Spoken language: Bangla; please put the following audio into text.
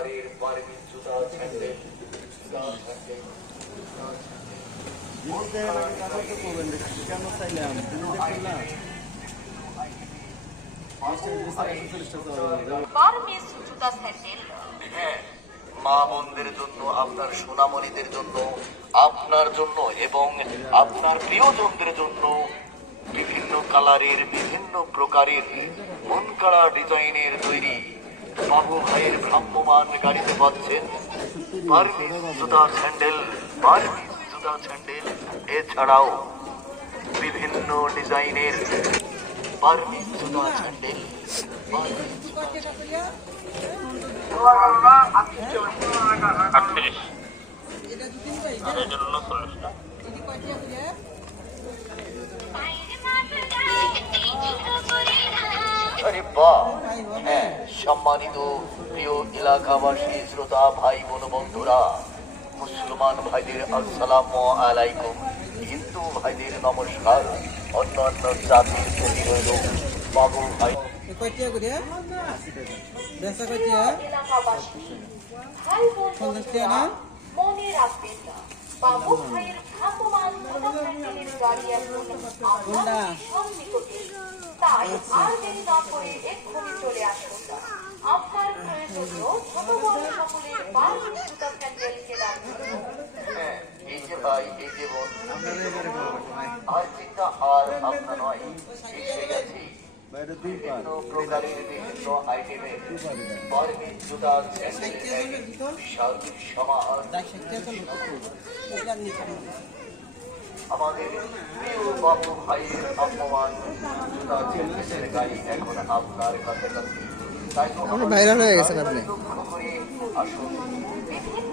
প্রকারের বার্মিজ জুতা স্যান্ডেল বার্মিজ জুতা স্যান্ডেল। হ্যাঁ, মা বোনদের জন্য, আপনার সোনামণিদের জন্য, আপনার জন্য এবং আপনার প্রিয়জনদের জন্য বিভিন্ন কালারের, বিভিন্ন প্রকারের মন কাড়া ডিজাইনের তৈরি বাবু ভাইয়ের ভ্রাম্যমান গাড়িতে পাচ্ছেন বার্মিজ জুতা স্যান্ডেল। বার্মিজ জুতা স্যান্ডেল এছাড়াও বিভিন্ন ডিজাইনের বার্মিজ জুতা স্যান্ডেল। আরে বাহ! হ্যাঁ, সম্মানিত প্রিয় এলাকাবাসী, শ্রোতা ভাই বোন বন্ধুরা, মুসলমান ভাইদের আসসালামু আলাইকুম, হিন্দু ভাইদের নমস্কার, অন্যান্য জাতির প্রতি রইল বাবু ভাই। এলাকাবাসী ভাই বোন বন্ধুরা, মনে রাখবেন না, বাবু ভাইয়ের ভ্রাম্যমান মোটরসাইকেলের গাড়ি এখন আপনার সন্নিকটে। তাই আর দেরি না করে এক্ষুনি চলে আসুন না। আপনার প্রয়োজনীয় ছোট বড় সকলের বার্মিজ জুতা স্যান্ডেল কেনার জন্য। হ্যাঁ, এই যে ভাই, এই যে বোন, আর চিন্তা আর ভাবনা নয়, এসে গেছি বিভিন্ন প্রকারের, বিভিন্ন আইটেমের বার্মিজ জুতা স্যান্ডেলের এক বিশাল সমাহার। আমাদের প্রিয় বাবু ভাইয়ের ভ্রাম্যমান জুতা স্যান্ডেলের গাড়ি এখন আপনার কাছাকাছি। তাই তো ভাইরাল হয়ে গেছেন আপনি। লক্ষ্য করে আসুন। বিভিন্ন